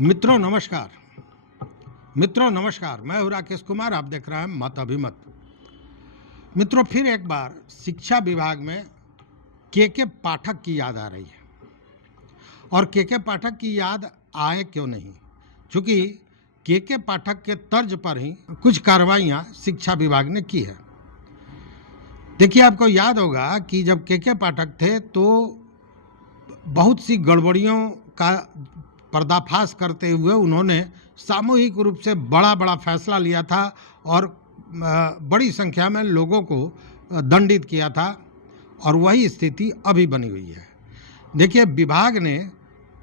मित्रों नमस्कार। मैं हूँ राकेश कुमार। आप देख रहे हैं मत अभिमत। मित्रों, फिर एक बार शिक्षा विभाग में के पाठक की याद आ रही है। और के पाठक की याद आए क्यों नहीं, क्योंकि के पाठक के तर्ज पर ही कुछ कार्रवाइयाँ शिक्षा विभाग ने की है। देखिए, आपको याद होगा कि जब के पाठक थे तो बहुत सी गड़बड़ियों का पर्दाफाश करते हुए उन्होंने सामूहिक रूप से बड़ा फैसला लिया था और बड़ी संख्या में लोगों को दंडित किया था। और वही स्थिति अभी बनी हुई है। देखिए, विभाग ने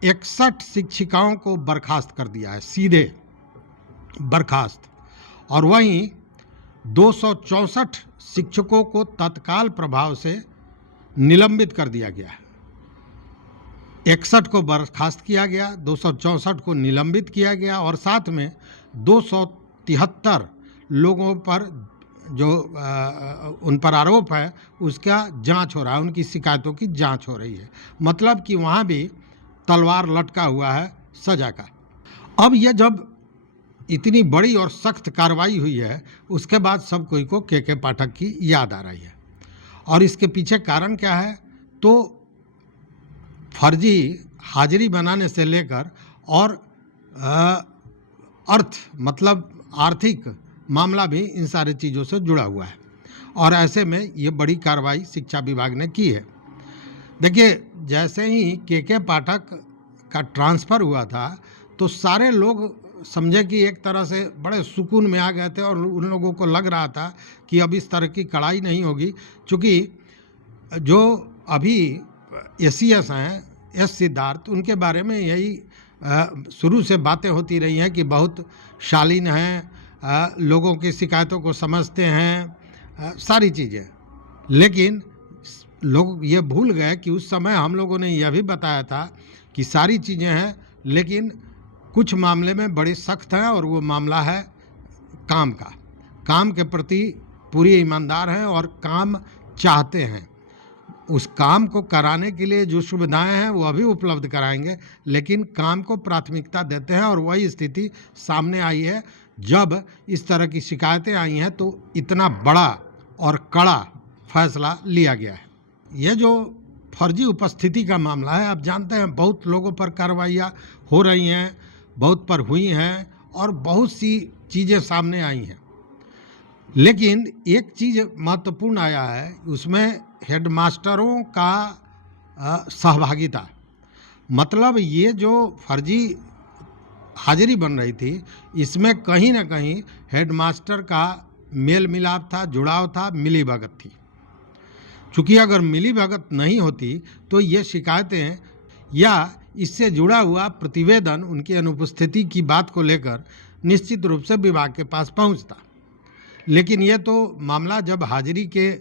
61 शिक्षिकाओं को बर्खास्त कर दिया है, सीधे बर्खास्त। और वहीं 264 शिक्षकों को तत्काल प्रभाव से निलंबित कर दिया गया है। 61 को बर्खास्त किया गया, 264 को निलंबित किया गया और साथ में 273 लोगों पर जो उन पर आरोप है उसका जांच हो रहा है, उनकी शिकायतों की जांच हो रही है। मतलब कि वहाँ भी तलवार लटका हुआ है सजा का। अब यह जब इतनी बड़ी और सख्त कार्रवाई हुई है, उसके बाद सब कोई को के पाठक की याद आ रही है। और इसके पीछे कारण क्या है, तो फर्जी हाजिरी बनाने से लेकर और आर्थिक मामला भी इन सारी चीज़ों से जुड़ा हुआ है। और ऐसे में ये बड़ी कार्रवाई शिक्षा विभाग ने की है। देखिए, जैसे ही के पाठक का ट्रांसफ़र हुआ था तो सारे लोग समझे कि एक तरह से बड़े सुकून में आ गए थे और उन लोगों को लग रहा था कि अब इस तरह की कड़ाई नहीं होगी, क्योंकि जो अभी एसीएस हैं, एस सिद्धार्थ, उनके बारे में यही शुरू से बातें होती रही हैं कि बहुत शालीन हैं, लोगों की शिकायतों को समझते हैं, सारी चीज़ें। लेकिन लोग ये भूल गए कि उस समय हम लोगों ने यह भी बताया था कि सारी चीज़ें हैं, लेकिन कुछ मामले में बड़ी सख्त हैं। और वो मामला है काम का। काम के प्रति पूरी ईमानदार हैं और काम चाहते हैं। उस काम को कराने के लिए जो सुविधाएं हैं वो अभी उपलब्ध कराएंगे, लेकिन काम को प्राथमिकता देते हैं। और वही स्थिति सामने आई है जब इस तरह की शिकायतें आई हैं तो इतना बड़ा और कड़ा फैसला लिया गया है। यह जो फर्जी उपस्थिति का मामला है, आप जानते हैं बहुत लोगों पर कार्रवाइयाँ हो रही हैं, बहुत पर हुई हैं और बहुत सी चीज़ें सामने आई हैं। लेकिन एक चीज़ महत्वपूर्ण आया है, उसमें हेडमास्टरों का सहभागिता। मतलब ये जो फर्जी हाजिरी बन रही थी, इसमें कहीं ना कहीं हेडमास्टर का मेल मिलाप था, जुड़ाव था, मिलीभगत थी। चूँकि अगर मिलीभगत नहीं होती तो ये शिकायतें या इससे जुड़ा हुआ प्रतिवेदन उनकी अनुपस्थिति की बात को लेकर निश्चित रूप से विभाग के पास पहुंचता। लेकिन ये तो मामला जब हाजिरी के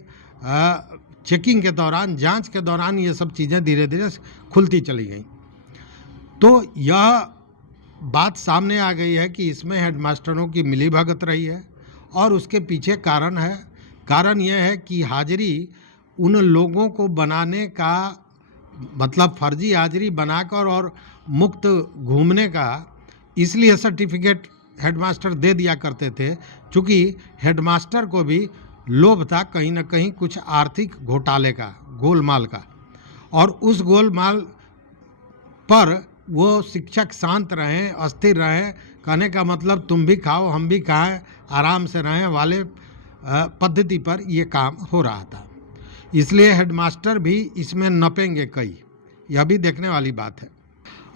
चेकिंग के दौरान, जांच के दौरान ये सब चीज़ें धीरे धीरे खुलती चली गई, तो यह बात सामने आ गई है कि इसमें हेडमास्टरों की मिलीभगत रही है। और उसके पीछे कारण है। कारण यह है कि हाजिरी उन लोगों को बनाने का, मतलब फर्जी हाजिरी बनाकर और मुक्त घूमने का, इसलिए सर्टिफिकेट हेडमास्टर दे दिया करते थे क्योंकि हेडमास्टर को भी लोभ था कहीं ना कहीं कुछ आर्थिक घोटाले का, गोलमाल का। और उस गोलमाल पर वो शिक्षक शांत रहें, अस्थिर रहें, कहने का मतलब तुम भी खाओ हम भी खाएं, आराम से रहें वाले पद्धति पर ये काम हो रहा था। इसलिए हेडमास्टर भी इसमें नपेंगे कई, यह भी देखने वाली बात है।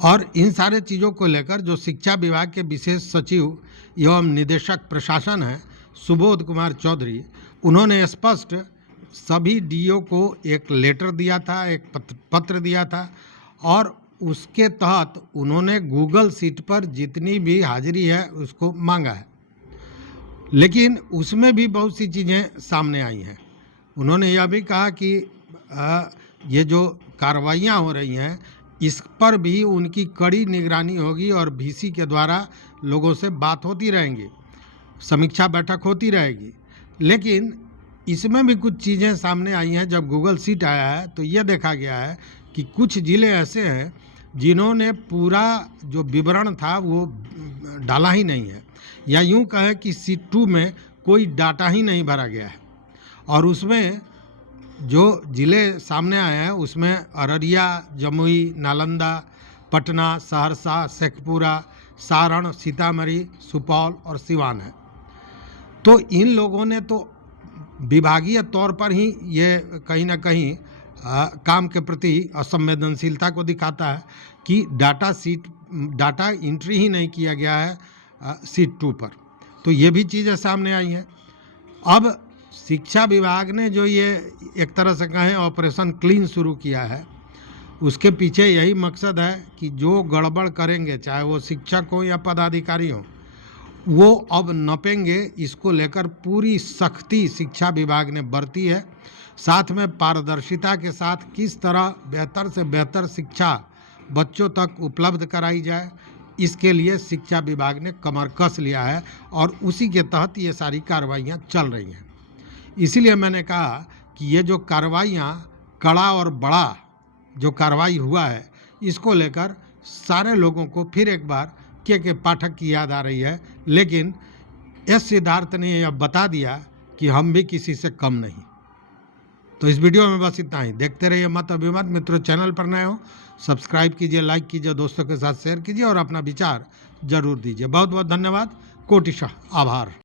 और इन सारे चीज़ों को लेकर जो शिक्षा विभाग के विशेष सचिव एवं निदेशक प्रशासन हैं, सुबोध कुमार चौधरी, उन्होंने स्पष्ट सभी डीओ को एक लेटर दिया था, एक पत्र दिया था। और उसके तहत उन्होंने गूगल सीट पर जितनी भी हाजिरी है उसको मांगा है। लेकिन उसमें भी बहुत सी चीज़ें सामने आई हैं। उन्होंने यह भी कहा कि ये जो कार्रवाइयाँ हो रही हैं इस पर भी उनकी कड़ी निगरानी होगी और वीसी के द्वारा लोगों से बात होती रहेंगी, समीक्षा बैठक होती रहेगी। लेकिन इसमें भी कुछ चीज़ें सामने आई हैं। जब गूगल सीट आया है तो ये देखा गया है कि कुछ ज़िले ऐसे हैं जिन्होंने पूरा जो विवरण था वो डाला ही नहीं है, या यूं कहें कि सीट 2 में कोई डाटा ही नहीं भरा गया है। और उसमें जो ज़िले सामने आए हैं उसमें अररिया, जमुई, नालंदा, पटना, सहरसा, शेखपुरा, सारण, सीतामढ़ी, सुपौल और सिवान है। तो इन लोगों ने तो विभागीय तौर पर ही ये कहीं ना कहीं काम के प्रति असंवेदनशीलता को दिखाता है कि डाटा एंट्री ही नहीं किया गया है सीट 2 पर। तो ये भी चीज़ें सामने आई हैं। अब शिक्षा विभाग ने जो ये एक तरह से कहें ऑपरेशन क्लीन शुरू किया है, उसके पीछे यही मकसद है कि जो गड़बड़ करेंगे, चाहे वो शिक्षक हो या पदाधिकारी हो, वो अब नपेंगे। इसको लेकर पूरी सख्ती शिक्षा विभाग ने बरती है। साथ में पारदर्शिता के साथ किस तरह बेहतर से बेहतर शिक्षा बच्चों तक उपलब्ध कराई जाए, इसके लिए शिक्षा विभाग ने कमर कस लिया है और उसी के तहत ये सारी कार्रवाइयाँ चल रही हैं। इसीलिए मैंने कहा कि ये जो कार्रवाइयाँ, कड़ा और बड़ा जो कार्रवाई हुआ है, इसको लेकर सारे लोगों को फिर एक बार के पाठक की याद आ रही है। लेकिन एस सिद्धार्थ ने यह बता दिया कि हम भी किसी से कम नहीं। तो इस वीडियो में बस इतना ही। देखते रहिए मत अभिमत। मित्रों, चैनल पर नए हो सब्सक्राइब कीजिए, लाइक कीजिए, दोस्तों के साथ शेयर कीजिए और अपना विचार जरूर दीजिए। बहुत बहुत धन्यवाद। कोटिशः आभार।